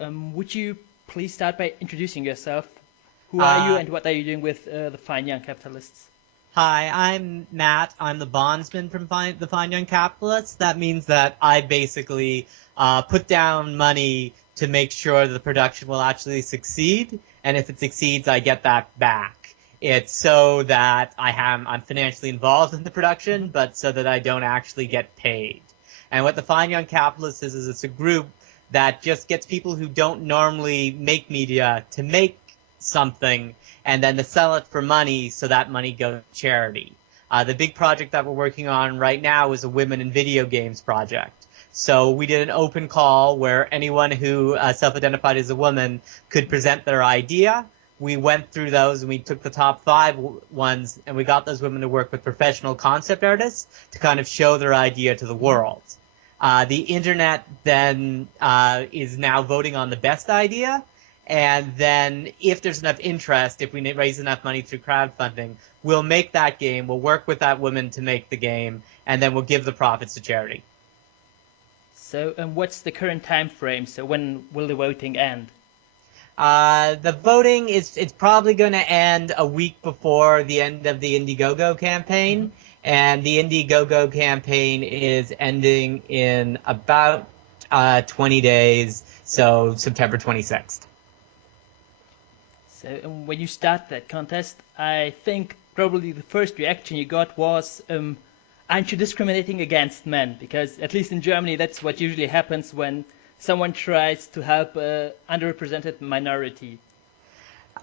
Would you please start by introducing yourself? Who are you Uh, and what are you doing with the Fine Young Capitalists? Hi, I'm Matt. I'm the bondsman from the Fine Young Capitalists. That means that I basically put down money to make sure that the production will actually succeed, and if it succeeds, I get that back. It's so that I'm financially involved in the production, but so that I don't actually get paid. And what the Fine Young Capitalists is it's a group that just gets people who don't normally make media to make something and then to sell it for money so that money goes to charity. The big project that we're working on right now is a women in video games project. So we did an open call where anyone who self-identified as a woman could present their idea. We went through those and we took the top five ones and we got those women to work with professional concept artists to kind of show their idea to the world. The internet then is now voting on the best idea. And then if there's enough interest, if we raise enough money through crowdfunding, we'll make that game. We'll work with that woman to make the game, and then we'll give the profits to charity. So, what's the current time frame? So, when will the voting end? The voting it's probably going to end a week before the end of the Indiegogo campaign, and the Indiegogo campaign is ending in about 20 days, so September 26th. So, when you start that contest, I think probably the first reaction you got was, aren't you discriminating against men? Because at least in Germany, that's what usually happens when someone tries to help a underrepresented minority.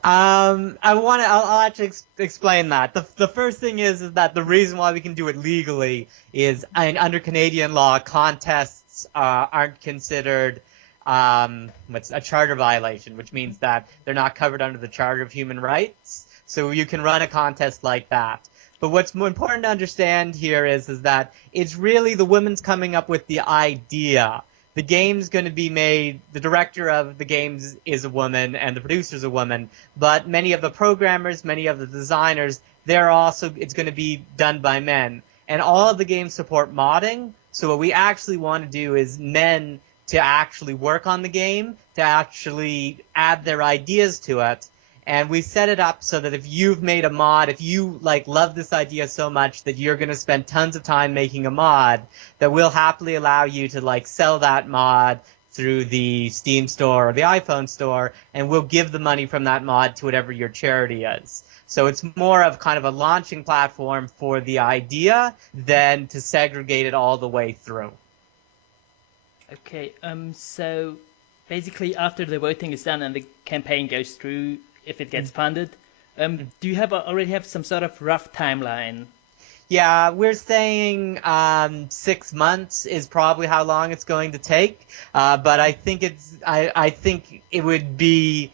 I'll actually explain that. The first thing is that the reason why we can do it legally is under Canadian law, contests aren't considered what's a charter violation, which means that they're not covered under the Charter of Human Rights. So you can run a contest like that. But what's more important to understand here is that it's really the women's coming up with the idea. The game's going to be made, the director of the games is a woman and the producer's a woman, but many of the programmers, many of the designers, it's going to be done by men. And all of the games support modding, so what we actually want to do is men to actually work on the game, to actually add their ideas to it. And we set it up so that if you've made a mod, if you love this idea so much that you're going to spend tons of time making a mod, that we'll happily allow you to sell that mod through the Steam store or the iPhone store, and we'll give the money from that mod to whatever your charity is. So it's more of kind of a launching platform for the idea than to segregate it all the way through. Okay, so basically after the voting is done and the campaign goes through, if it gets funded, do you already have some sort of rough timeline? Yeah, we're saying 6 months is probably how long it's going to take. But I think I think it would be.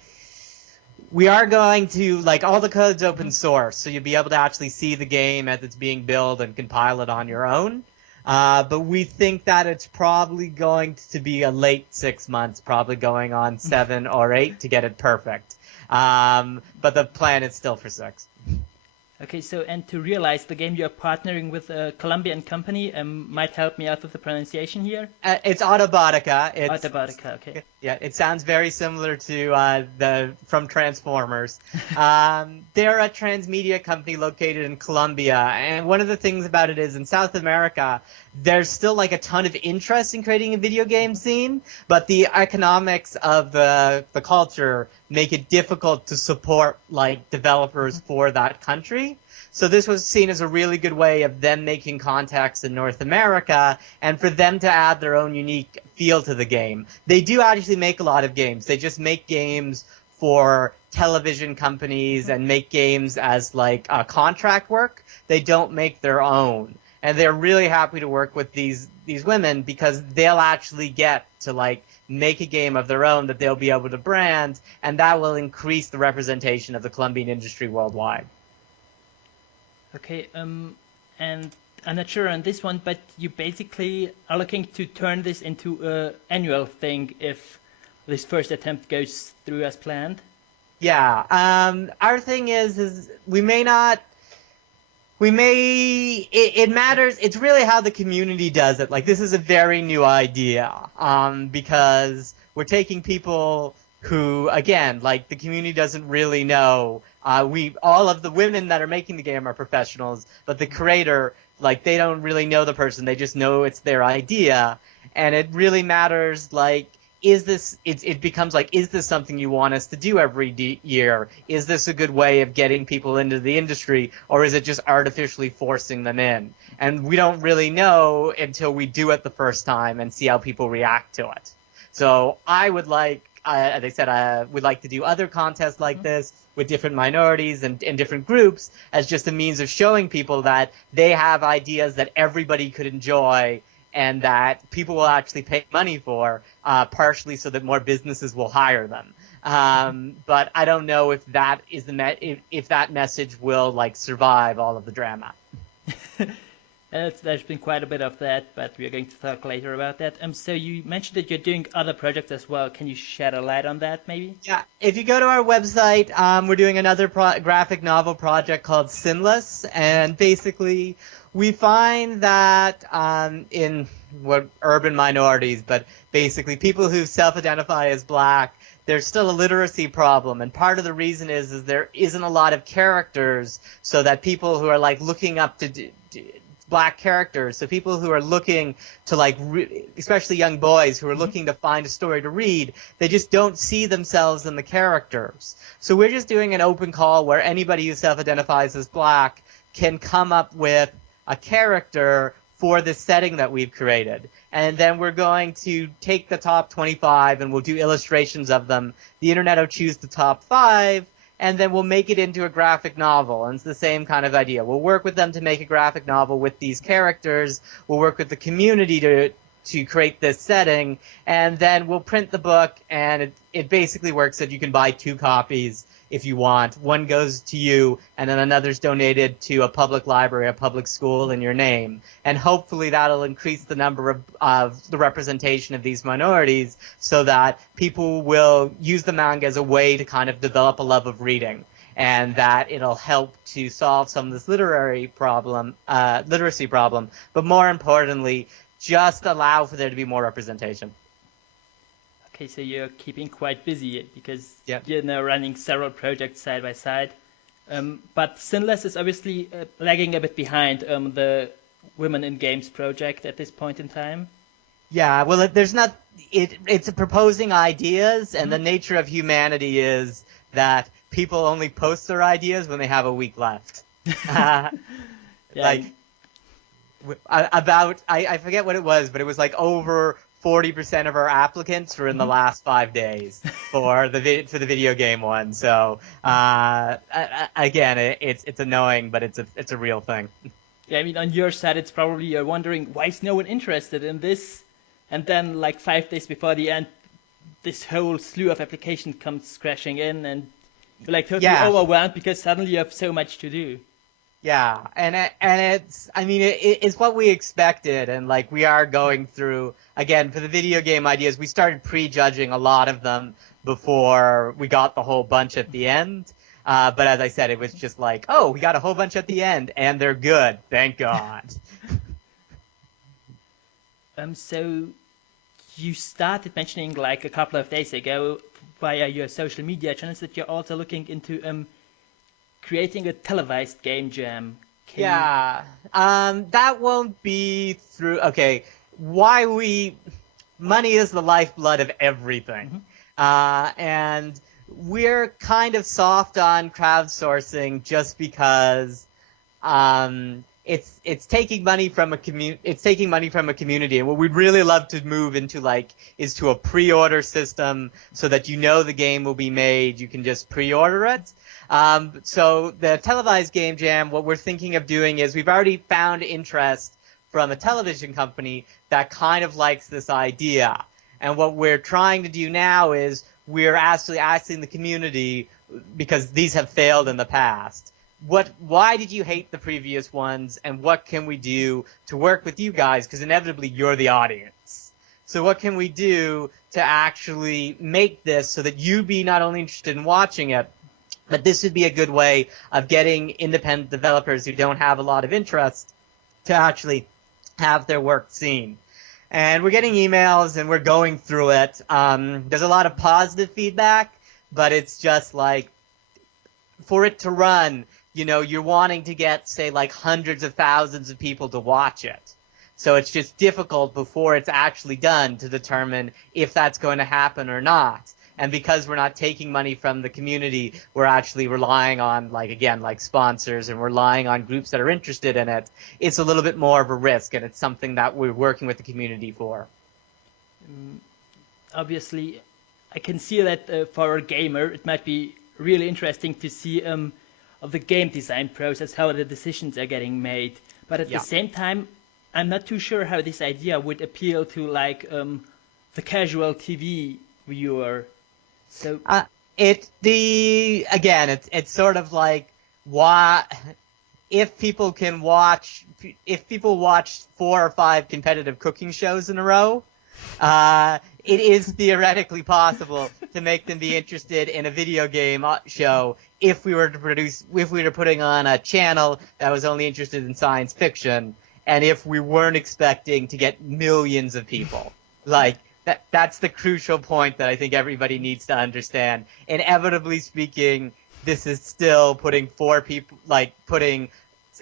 We are going to all the code's open source, so you'll be able to actually see the game as it's being built and compile it on your own. But we think that it's probably going to be a late 6 months, probably going on 7 or 8 to get it perfect. But the plan is still for 6. Okay, so and to realize the game, you're partnering with a Colombian company. Might help me out with the pronunciation here. It's Autobotica. Autobotica, okay. Yeah, it sounds very similar to from Transformers. They're a transmedia company located in Colombia, and one of the things about it is in South America, there's still a ton of interest in creating a video game scene, but the economics of the culture make it difficult to support developers for that country. So this was seen as a really good way of them making contacts in North America and for them to add their own unique feel to the game. They do actually make a lot of games. They just make games for television companies and make games as contract work. They don't make their own. And they're really happy to work with these women because they'll actually get to make a game of their own that they'll be able to brand, and that will increase the representation of the Colombian industry worldwide. Okay, and I'm not sure on this one, but you basically are looking to turn this into an annual thing if this first attempt goes through as planned? Yeah, our thing is it matters. It's really how the community does it. This is a very new idea, because we're taking people who, again, like the community doesn't really know. All of the women that are making the game are professionals, but the creator, like, they don't really know the person. They just know it's their idea. And it really matters, like, it becomes like, is this something you want us to do every year? Is this a good way of getting people into the industry, or is it just artificially forcing them in? And we don't really know until we do it the first time and see how people react to it. So I would like, as I said, I would like to do other contests like this with different minorities and different groups as just a means of showing people that they have ideas that everybody could enjoy and that people will actually pay money for, partially so that more businesses will hire them. But I don't know if that is if that message will like survive all of the drama. There's been quite a bit of that, but we're going to talk later about that. So you mentioned that you're doing other projects as well. Can you shed a light on that, maybe? Yeah, if you go to our website, we're doing another graphic novel project called Sinless, and basically we find that in urban minorities, but basically people who self-identify as black, there's still a literacy problem, and part of the reason is there isn't a lot of characters, so that people who are like looking up to black characters, so people who are looking to like, especially young boys who are looking to find a story to read, they just don't see themselves in the characters. So we're just doing an open call where anybody who self-identifies as black can come up with a character for this setting that we've created. And then we're going to take the top 25 and we'll do illustrations of them. The internet will choose the top 5, and then we'll make it into a graphic novel. And it's the same kind of idea. We'll work with them to make a graphic novel with these characters. We'll work with the community to create this setting. And then we'll print the book, and it basically works that you can buy 2 copies if you want. One goes to you, and then another's donated to a public library, a public school in your name. And hopefully that'll increase the number of the representation of these minorities so that people will use the manga as a way to kind of develop a love of reading, and that it'll help to solve some of this literacy problem, but more importantly, just allow for there to be more representation. Okay, so you're keeping quite busy because Yep. you're now running several projects side by side. But Sinless is obviously lagging a bit behind the Women in Games project at this point in time. Yeah, well, it's proposing ideas, and the nature of humanity is that people only post their ideas when they have a week left. Yeah. Like, I forget what it was, but it was like over 40% of our applicants were in the last 5 days for the video game one. So again, it's annoying, but it's a real thing. Yeah, I mean, on your side, it's probably you're wondering why is no one interested in this, and then like 5 days before the end, this whole slew of applications comes crashing in, and you're like totally overwhelmed because suddenly you have so much to do. Yeah, and it's what we expected, and like we are going through, again, for the video game ideas, we started prejudging a lot of them before we got the whole bunch at the end. But as I said, it was just like, oh, we got a whole bunch at the end, and they're good, thank God. So you started mentioning like a couple of days ago via your social media channels that you're also looking into creating a televised game jam. That won't be through. Okay, money is the lifeblood of everything, and we're kind of soft on crowdsourcing just because it's taking money from a community, and what we'd really love to move into is to a pre-order system so that the game will be made. You can just pre-order it. So the televised game jam, what we're thinking of doing is we've already found interest from a television company that kind of likes this idea. And what we're trying to do now is we're actually asking the community, because these have failed in the past, why did you hate the previous ones, and what can we do to work with you guys? Because inevitably you're the audience. So what can we do to actually make this so that you be not only interested in watching it, but this would be a good way of getting independent developers who don't have a lot of interest to actually have their work seen. And we're getting emails and we're going through it. There's a lot of positive feedback, but it's just like, for it to run, you're wanting to get, say, like hundreds of thousands of people to watch it. So it's just difficult before it's actually done to determine if that's going to happen or not. And because we're not taking money from the community, we're actually relying on, like, again, like sponsors, and we're relying on groups that are interested in it. It's a little bit more of a risk, and it's something that we're working with the community for. Obviously, I can see that for a gamer, it might be really interesting to see of the game design process, how the decisions are getting made. But at the Yeah. same time, I'm not too sure how this idea would appeal to like the casual TV viewer. So It's sort of like, why, if people watch 4 or 5 competitive cooking shows in a row, it is theoretically possible to make them be interested in a video game show if we were putting on a channel that was only interested in science fiction, and if we weren't expecting to get millions of people. Like, that's the crucial point that I think everybody needs to understand. Inevitably speaking, this is still putting putting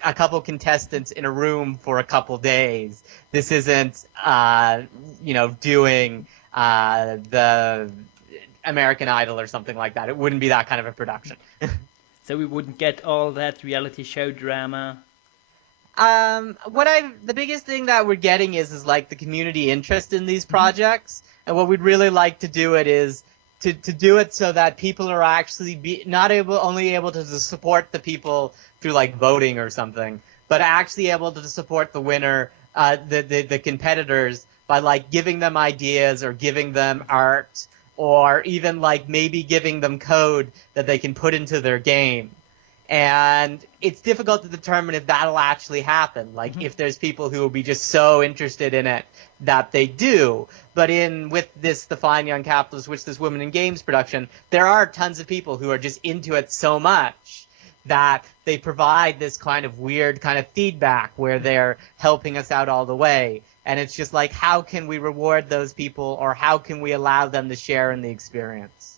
a couple contestants in a room for a couple days. This isn't, doing the American Idol or something like that. It wouldn't be that kind of a production. so we wouldn't get all that reality show drama. The biggest thing that we're getting is like the community interest in these projects, and what we'd really like to do it is to do it so that people are actually only able to support the people through like voting or something, but actually able to support the winner, the competitors, by like giving them ideas or giving them art, or even like maybe giving them code that they can put into their game. And it's difficult to determine if that'll actually happen. Like, if there's people who will be just so interested in it that they do. But with the Fine Young Capitalists, which this Women in Games production, there are tons of people who are just into it so much that they provide this kind of weird kind of feedback where they're helping us out all the way. And it's just like, how can we reward those people, or how can we allow them to share in the experience?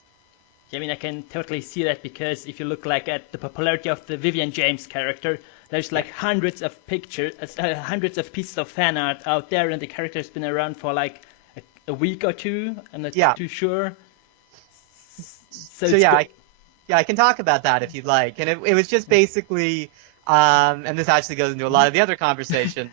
I mean, I can totally see that, because if you look like at the popularity of the Vivian James character, there's like hundreds of pictures, hundreds of pieces of fan art out there, and the character's been around for like a week or two. I'm not too sure. I can talk about that if you'd like. And it was just basically, and this actually goes into a lot of the other conversations,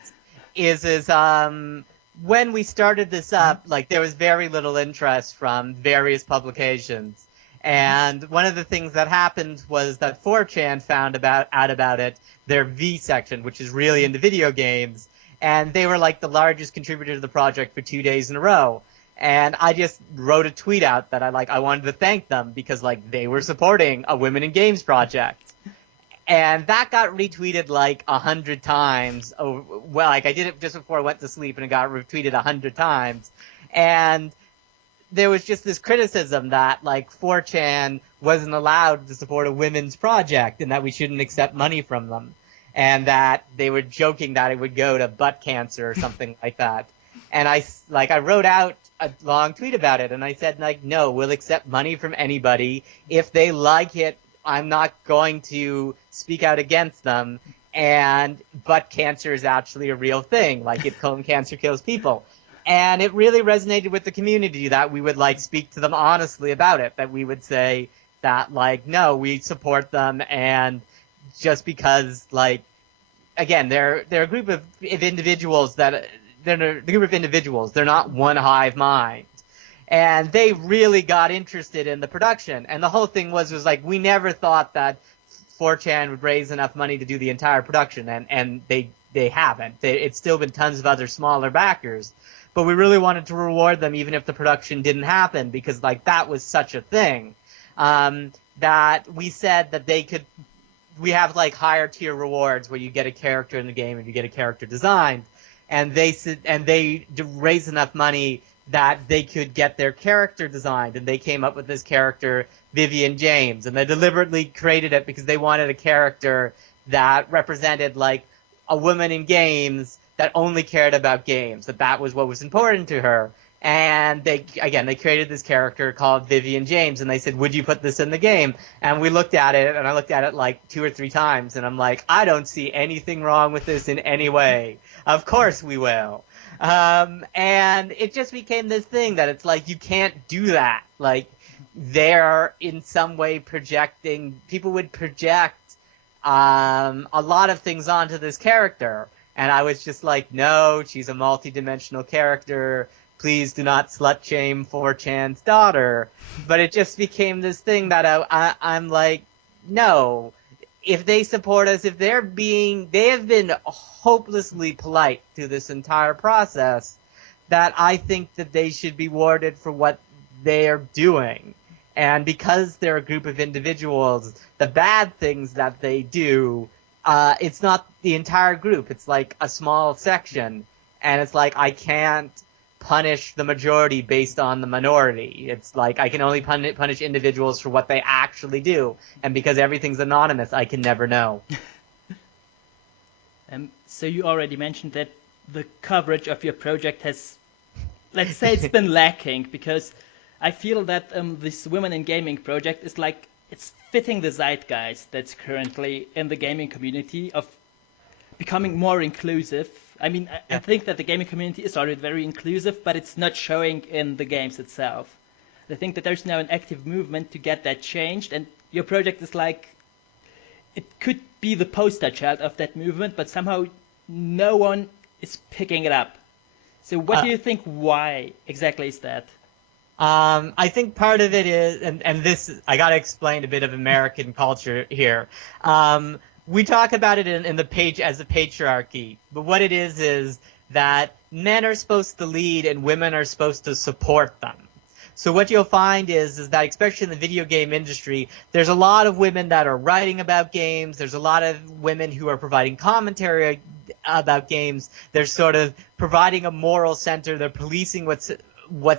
when we started this up, like, there was very little interest from various publications. And one of the things that happened was that 4chan found out about it, their V section, which is really into video games, and they were like the largest contributor to the project for 2 days in a row. And I just wrote a tweet out that I wanted to thank them because, like, they were supporting a Women in Games project. And that got retweeted like 100 times. Well, like, I did it just before I went to sleep, and it got retweeted 100 times. And there was just this criticism that, like, 4chan wasn't allowed to support a women's project and that we shouldn't accept money from them. And that they were joking that it would go to butt cancer or something like that. And I wrote out a long tweet about it, and I said, like, no, we'll accept money from anybody. If they like it, I'm not going to speak out against them. And butt cancer is actually a real thing. Like, if colon cancer kills people. And it really resonated with the community that we would, like, speak to them honestly about it, that we would say that, like, no, we support them, and just because, like, again, they're a group of individuals they're a group of individuals. They're not one hive mind. And they really got interested in the production. And the whole thing was like, we never thought that 4chan would raise enough money to do the entire production, and they haven't. It's still been tons of other smaller backers. But we really wanted to reward them even if the production didn't happen, because, like, that was such a thing, that we said that we have, like, higher tier rewards where you get a character in the game and you get a character designed, and they raised enough money that they could get their character designed, and they came up with this character, Vivian James, and they deliberately created it because they wanted a character that represented, like, a woman in games that only cared about games, that was what was important to her. And they created this character called Vivian James, and they said, would you put this in the game? And we looked at it, and I looked at it like 2 or 3 times, and I'm like, I don't see anything wrong with this in any way. Of course we will. And it just became this thing that it's like, you can't do that. Like, they're in some way projecting, people would project a lot of things onto this character. And I was just like, no, she's a multi-dimensional character. Please do not slut-shame 4chan's daughter. But it just became this thing that I'm like, no. If they support us, they have been hopelessly polite through this entire process, that I think that they should be rewarded for what they are doing. And because they're a group of individuals, the bad things that they do, it's not the entire group. It's like a small section. And it's like, I can't punish the majority based on the minority. It's like, I can only punish individuals for what they actually do. And because everything's anonymous, I can never know. So you already mentioned that the coverage of your project has, let's say, it's been lacking, because I feel that this Women in Gaming project is like, it's fitting the zeitgeist that's currently in the gaming community of becoming more inclusive. I mean, I think that the gaming community is already very inclusive, but it's not showing in the games itself. I think that there's now an active movement to get that changed, and your project is like, it could be the poster child of that movement, but somehow no one is picking it up. So what do you think, why exactly is that? I think part of it is, and this, I gotta explain a bit of American culture here. We talk about it in the page as a patriarchy, but what it is that men are supposed to lead and women are supposed to support them. So what you'll find is that, especially in the video game industry, there's a lot of women that are writing about games. There's a lot of women who are providing commentary about games. They're sort of providing a moral center. They're policing what's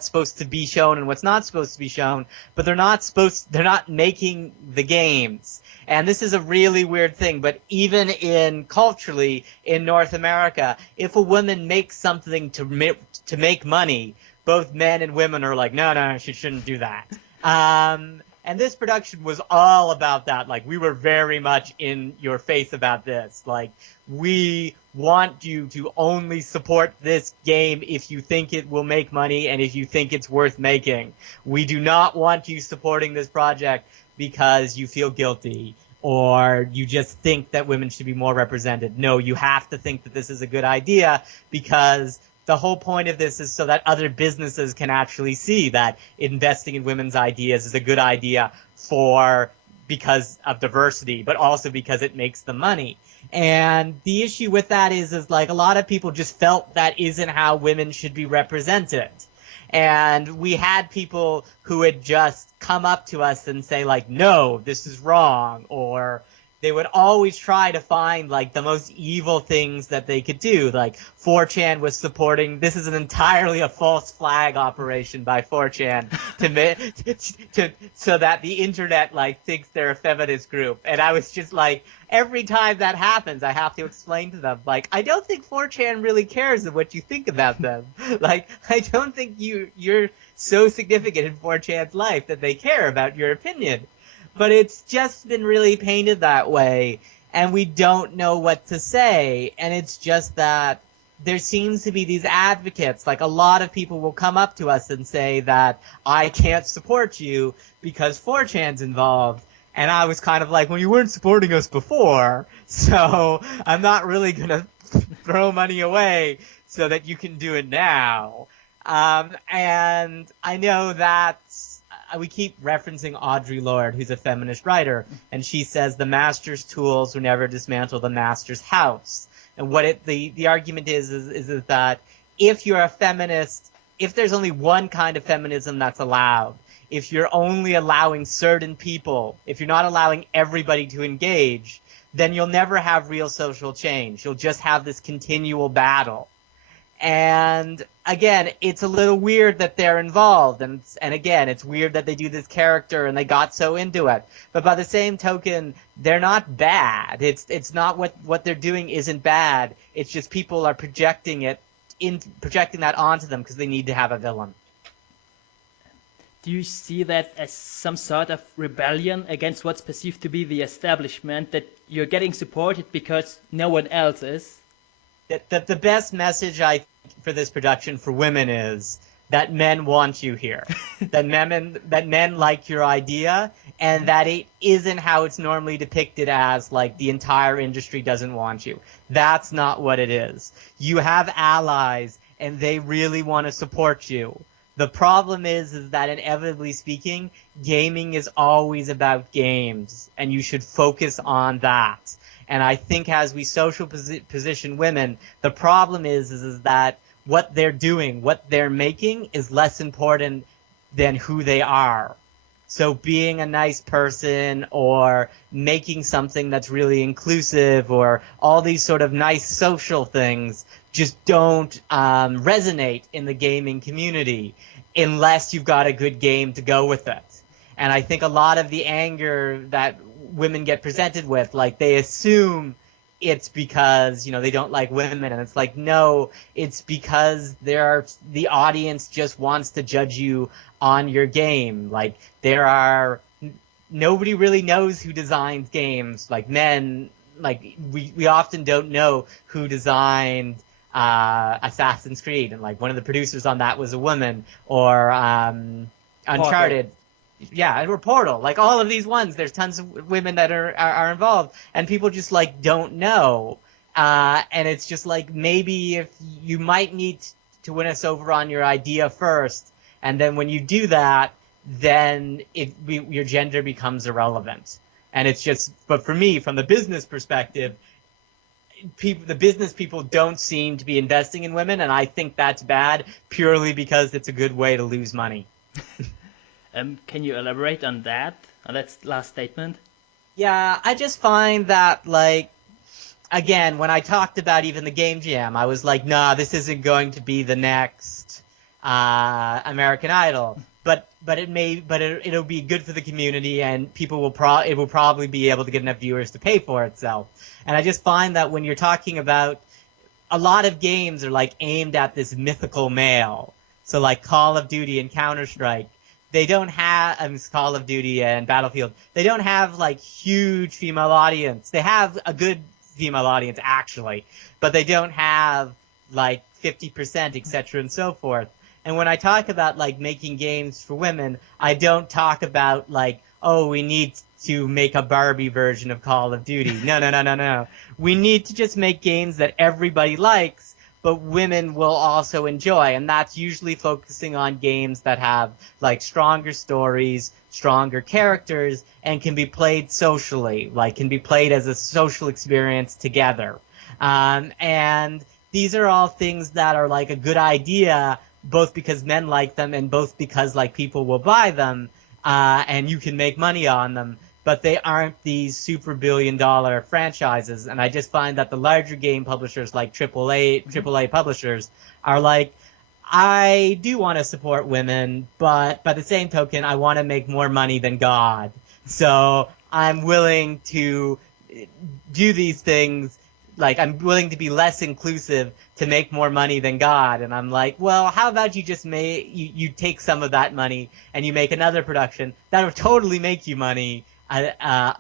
supposed to be shown and what's not supposed to be shown, but they're not making the games. And this is a really weird thing, but even culturally in North America, if a woman makes something to make money, both men and women are like, no, she shouldn't do that. And this production was all about that. Like, we were very much in your face about this. Like, we want you to only support this game if you think it will make money and if you think it's worth making. We do not want you supporting this project because you feel guilty or you just think that women should be more represented. No, you have to think that this is a good idea, because the whole point of this is so that other businesses can actually see that investing in women's ideas is a good idea because of diversity, but also because it makes them money. And the issue with that is like, a lot of people just felt that isn't how women should be represented. And we had people who would just come up to us and say, like, no, this is wrong, or they would always try to find, like, the most evil things that they could do. Like, 4chan was supporting, this is entirely a false flag operation by 4chan so that the internet, like, thinks they're a feminist group. And I was just like, every time that happens, I have to explain to them, like, I don't think 4chan really cares of what you think about them. Like, I don't think you're so significant in 4chan's life that they care about your opinion. But it's just been really painted that way, and we don't know what to say. And it's just that there seems to be these advocates, like, a lot of people will come up to us and say that I can't support you because 4chan's involved. And I was kind of like, well, you weren't supporting us before, so I'm not really going to throw money away so that you can do it now. And I know that we keep referencing Audre Lorde, who's a feminist writer, and she says the master's tools will never dismantle the master's house. And what the argument is that if you're a feminist, if there's only one kind of feminism that's allowed, if you're only allowing certain people, if you're not allowing everybody to engage, then you'll never have real social change. You'll just have this continual battle. And again, it's a little weird that they're involved, and again, it's weird that they do this character and they got so into it. But by the same token, they're not bad. It's not what they're doing isn't bad. It's just people are projecting that onto them because they need to have a villain. Do you see that as some sort of rebellion against what's perceived to be the establishment, that you're getting supported because no one else is? The best message for this production for women is that men want you here, that men like your idea, and that it isn't how it's normally depicted as like the entire industry doesn't want you. That's not what it is. You have allies, and they really want to support you. The problem is that inevitably speaking, gaming is always about games, and you should focus on that. And I think as we social position women, the problem is that what they're doing, what they're making is less important than who they are. So being a nice person or making something that's really inclusive or all these sort of nice social things just don't resonate in the gaming community unless you've got a good game to go with it. And I think a lot of the anger that women get presented with, like they assume it's because, they don't like women, and it's like, no, it's because the audience just wants to judge you on your game. Like nobody really knows who designs games. Like men, like we often don't know who designed Assassin's Creed, and like one of the producers on that was a woman, or Uncharted. Yeah, or Portal. Like all of these ones, there's tons of women that are involved, and people just like don't know. And it's just like maybe if you might need to win us over on your idea first, and then when you do that, then your gender becomes irrelevant. And it's just, but for me, from the business perspective, the business people don't seem to be investing in women, and I think that's bad purely because it's a good way to lose money. Can you elaborate on that last statement? Yeah, I just find that, like, again, when I talked about even the Game Jam, I was like, nah, this isn't going to be the next American Idol. But it'll be good for the community, and people it will probably be able to get enough viewers to pay for itself. And I just find that when you're talking about a lot of games are like aimed at this mythical male. So like Call of Duty and Counter-Strike, they don't have Call of Duty and Battlefield. They don't have like huge female audience. They have a good female audience actually, but they don't have like 50%, etc. and so forth. And when I talk about like making games for women, I don't talk about like, oh, we need to make a Barbie version of Call of Duty. No. We need to just make games that everybody likes, but women will also enjoy. And that's usually focusing on games that have like stronger stories, stronger characters, and can be played socially, like can be played as a social experience together. And these are all things that are like a good idea, both because men like them and both because like people will buy them, and you can make money on them. But they aren't these super billion-dollar franchises, and I just find that the larger game publishers, like AAA publishers, are like, I do want to support women, but by the same token, I want to make more money than God. So I'm willing to do these things, like I'm willing to be less inclusive to make more money than God. And I'm like, well, how about you just you take some of that money and you make another production that'll totally make you money on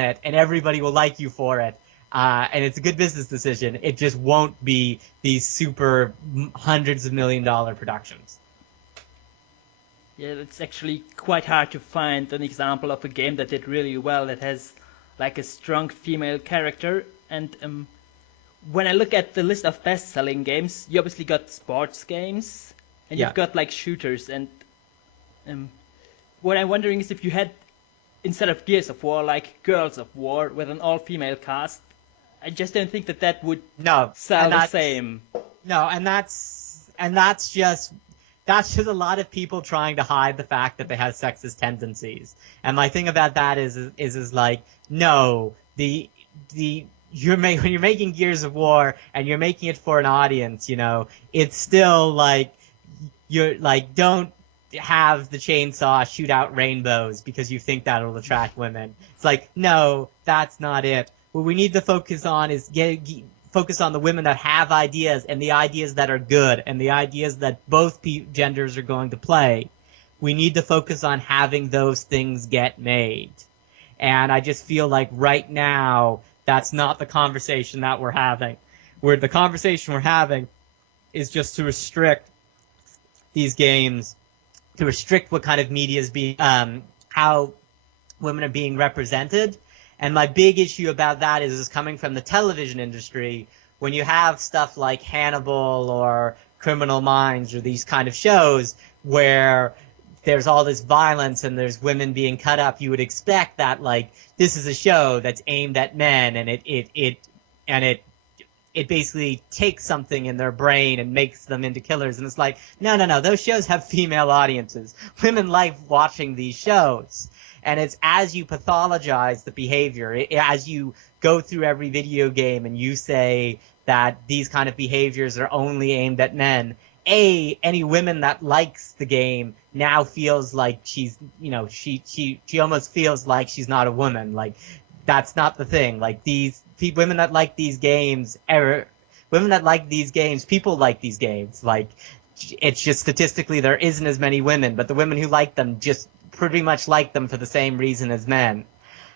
it, and everybody will like you for it. And it's a good business decision. It just won't be these super hundreds of $million productions. Yeah, it's actually quite hard to find an example of a game that did really well, that has like a strong female character. And when I look at the list of best-selling games, you obviously got sports games, and you've got like shooters. And what I'm wondering is if you had, instead of Gears of War, like Girls of War with an all-female cast, I just don't think that would sell the same. No, and that's just a lot of people trying to hide the fact that they have sexist tendencies. And my thing about that is like, no, when you're making Gears of War and you're making it for an audience, it's still like you're like, don't have the chainsaw shoot out rainbows because you think that'll attract women. It's like, no, that's not it. What we need to focus on is focus on the women that have ideas, and the ideas that are good, and the ideas that both genders are going to play. We need to focus on having those things get made. And I just feel like right now, that's not the conversation that we're having. Where the conversation we're having is just to restrict these games, to restrict what kind of media is being, how women are being represented. And my big issue about that is coming from the television industry. When you have stuff like Hannibal or Criminal Minds or these kind of shows where there's all this violence and there's women being cut up, you would expect that, like, this is a show that's aimed at men, and it basically takes something in their brain and makes them into killers. And it's like, no, those shows have female audiences. Women like watching these shows. And it's as you pathologize the behavior, as you go through every video game and you say that these kind of behaviors are only aimed at men, any women that likes the game now feels like she's, she almost feels like she's not a woman. Like, that's not the thing. Like, these women that like these games, people like these games. Like, it's just statistically there isn't as many women, but the women who like them just pretty much like them for the same reason as men.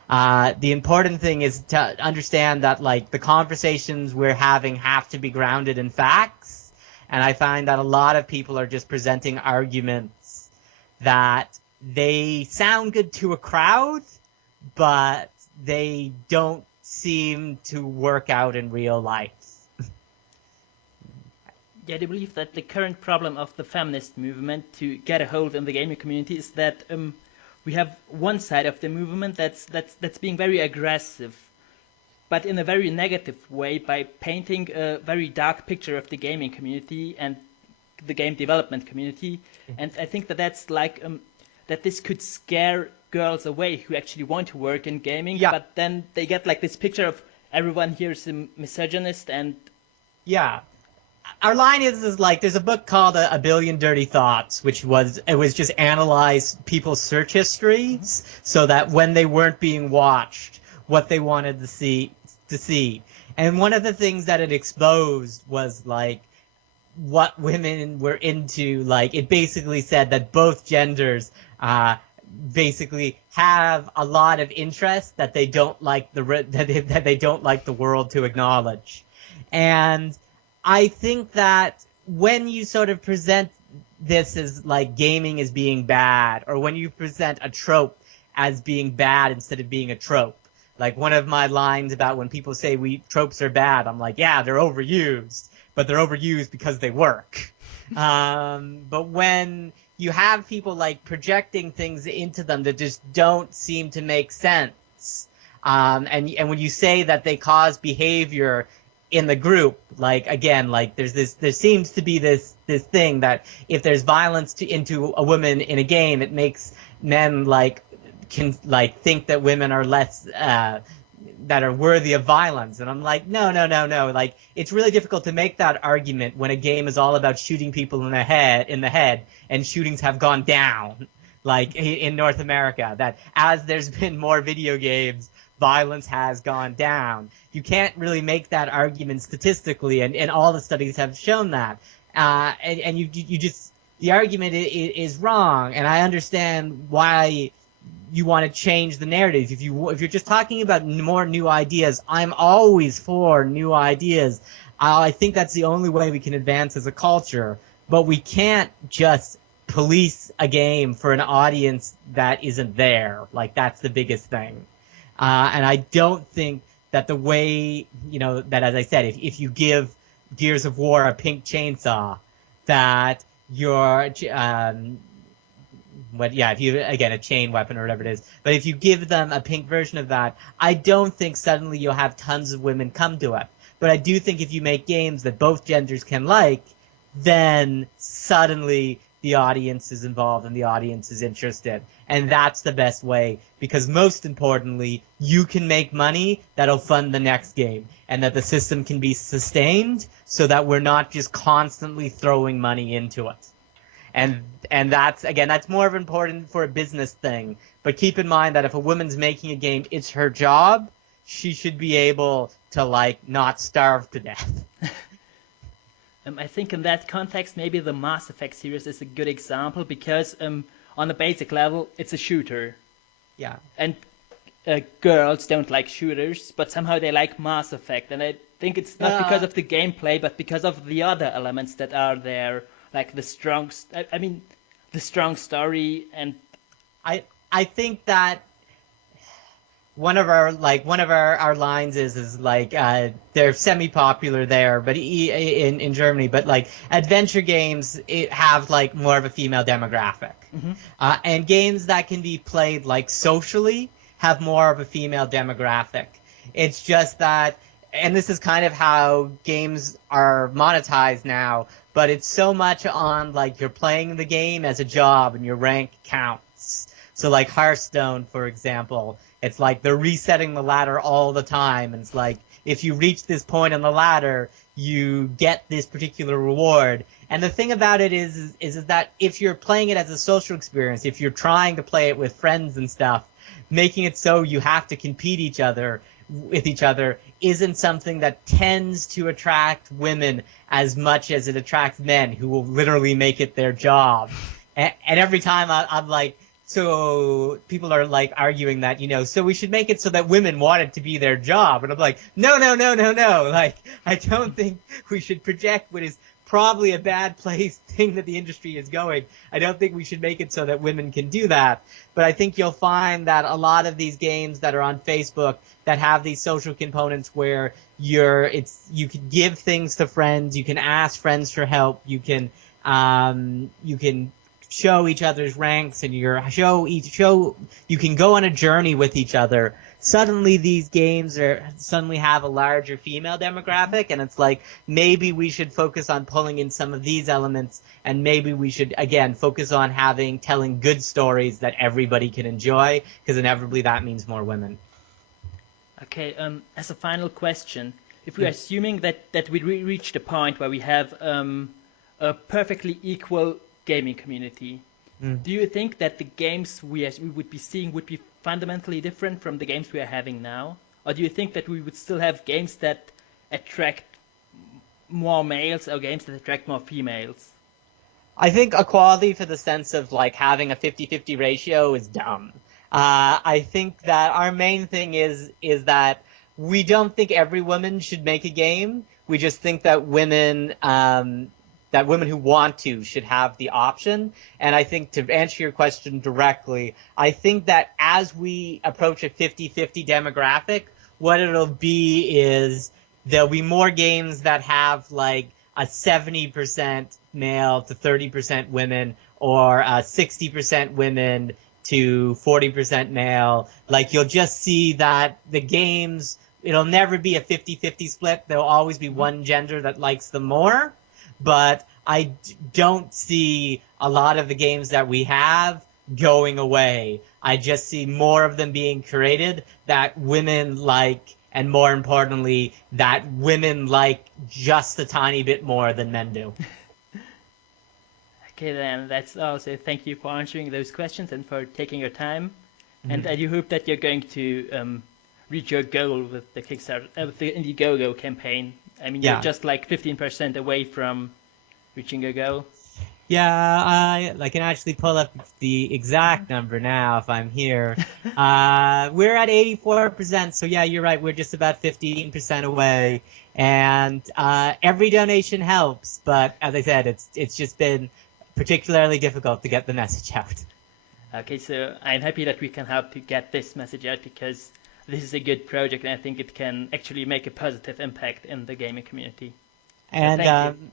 The important thing is to understand that, like, the conversations we're having have to be grounded in facts. And I find that a lot of people are just presenting arguments that they sound good to a crowd, but they don't seem to work out in real life. Yeah, I believe that the current problem of the feminist movement to get a hold in the gaming community is that we have one side of the movement that's being very aggressive, but in a very negative way, by painting a very dark picture of the gaming community and the game development community. And I think that that's like that this could scare girls away who actually want to work in gaming. Yeah. But then they get like this picture of everyone here is a misogynist and yeah. Our line is like, there's a book called A Billion Dirty Thoughts, which was just analyze people's search histories so that when they weren't being watched, what they wanted to see. And one of the things that it exposed was, like, what women were into. Like, it basically said that both genders basically have a lot of interests that they don't like that they don't like the world to acknowledge. And I think that when you sort of present this as, like, gaming as being bad, or when you present a trope as being bad instead of being a trope, like one of my lines about when people say tropes are bad, I'm like, yeah, they're overused, but they're overused because they work. But when you have people, like, projecting things into them that just don't seem to make sense, and when you say that they cause behavior in the group, like, again, like, there seems to be this thing that if there's violence into a woman in a game, it makes men can think that women are less that are worthy of violence. And I'm like, no. Like, it's really difficult to make that argument when a game is all about shooting people in the head, and shootings have gone down, like, in North America. That as there's been more video games, violence has gone down. You can't really make that argument statistically, and all the studies have shown that. And you just, the argument is wrong, and I understand why you want to change the narrative. If you're just talking about more new ideas, I'm always for new ideas. I think that's the only way we can advance as a culture. But we can't just police a game for an audience that isn't there. Like, that's the biggest thing. And I don't think that the way, that, as I said, if you give Gears of War a pink chainsaw, that you're, if you, again, a chain weapon or whatever it is, but if you give them a pink version of that, I don't think suddenly you'll have tons of women come to it. But I do think if you make games that both genders can like, then suddenly the audience is involved and the audience is interested. And that's the best way, because most importantly, you can make money that'll fund the next game, and that the system can be sustained so that we're not just constantly throwing money into it. And that's, again, that's more of important for a business thing. But keep in mind that if a woman's making a game, it's her job. She should be able to, like, not starve to death. I think in that context, maybe the Mass Effect series is a good example because on a basic level, it's a shooter. Yeah. And girls don't like shooters, but somehow they like Mass Effect. And I think it's not because of the gameplay, but because of the other elements that are there, like the strong, the strong story. And I think that one of our lines is like they're semi-popular there, but in Germany, but like adventure games have like more of a female demographic, and games that can be played like socially have more of a female demographic. It's just that, and this is kind of how games are monetized now, but it's so much on like you're playing the game as a job and your rank counts. So like Hearthstone, for example, it's like they're resetting the ladder all the time. And it's like, if you reach this point on the ladder, you get this particular reward. And the thing about it is that if you're playing it as a social experience, if you're trying to play it with friends and stuff, making it so you have to compete with each other isn't something that tends to attract women as much as it attracts men who will literally make it their job. And every time I'm like, so people are like arguing that, so we should make it so that women want it to be their job. And I'm like, no. Like, I don't think we should project what is probably a bad thing that the industry is going. I don't think we should make it so that women can do that. But I think you'll find that a lot of these games that are on Facebook that have these social components where you can give things to friends, you can ask friends for help, you can show each other's ranks, and you can go on a journey with each other. Suddenly these games suddenly have a larger female demographic, and it's like maybe we should focus on pulling in some of these elements, and maybe we should again focus on telling good stories that everybody can enjoy, because inevitably that means more women. Okay, as a final question, if we're assuming that we reached a point where we have a perfectly equal gaming community, do you think that the games we would be seeing would be fundamentally different from the games we are having now? Or do you think that we would still have games that attract more males or games that attract more females? I think equality for the sense of like having a 50-50 ratio is dumb. I think that our main thing is that we don't think every woman should make a game. We just think that women who want to should have the option. And I think, to answer your question directly, I think that as we approach a 50-50 demographic, what it'll be is there'll be more games that have like a 70% male to 30% women, or 60% women to 40% male. Like, you'll just see that the games, it'll never be a 50-50 split. There'll always be one gender that likes them more. But I don't see a lot of the games that we have going away. I just see more of them being created that women like, and more importantly, that women like just a tiny bit more than men do. Okay, then that's all. So thank you for answering those questions and for taking your time. And I do hope that you're going to reach your goal with the Kickstarter, with the Indiegogo campaign. I mean, you're just like 15% away from reaching your goal. Yeah, I can actually pull up the exact number now if I'm here. We're at 84%, so yeah, you're right. We're just about 15% away, and every donation helps. But as I said, it's just been particularly difficult to get the message out. Okay, so I'm happy that we can help to get this message out, because this is a good project, and I think it can actually make a positive impact in the gaming community. And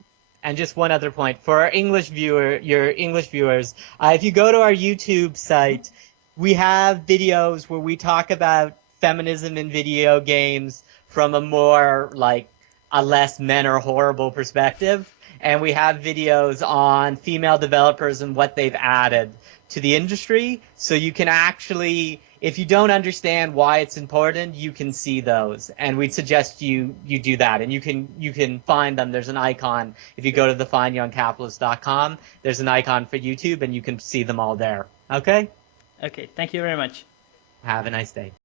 just one other point for our your English viewers, if you go to our YouTube site, we have videos where we talk about feminism in video games from a more a less men are horrible perspective. and we have videos on female developers and what they've added to the industry. So you can actually, if you don't understand why it's important, you can see those, and we'd suggest you do that. And you can find them. There's an icon if you go to thefineyoungcapitalist.com. There's an icon for YouTube, and you can see them all there. Okay. Okay, thank you very much. Have a nice day.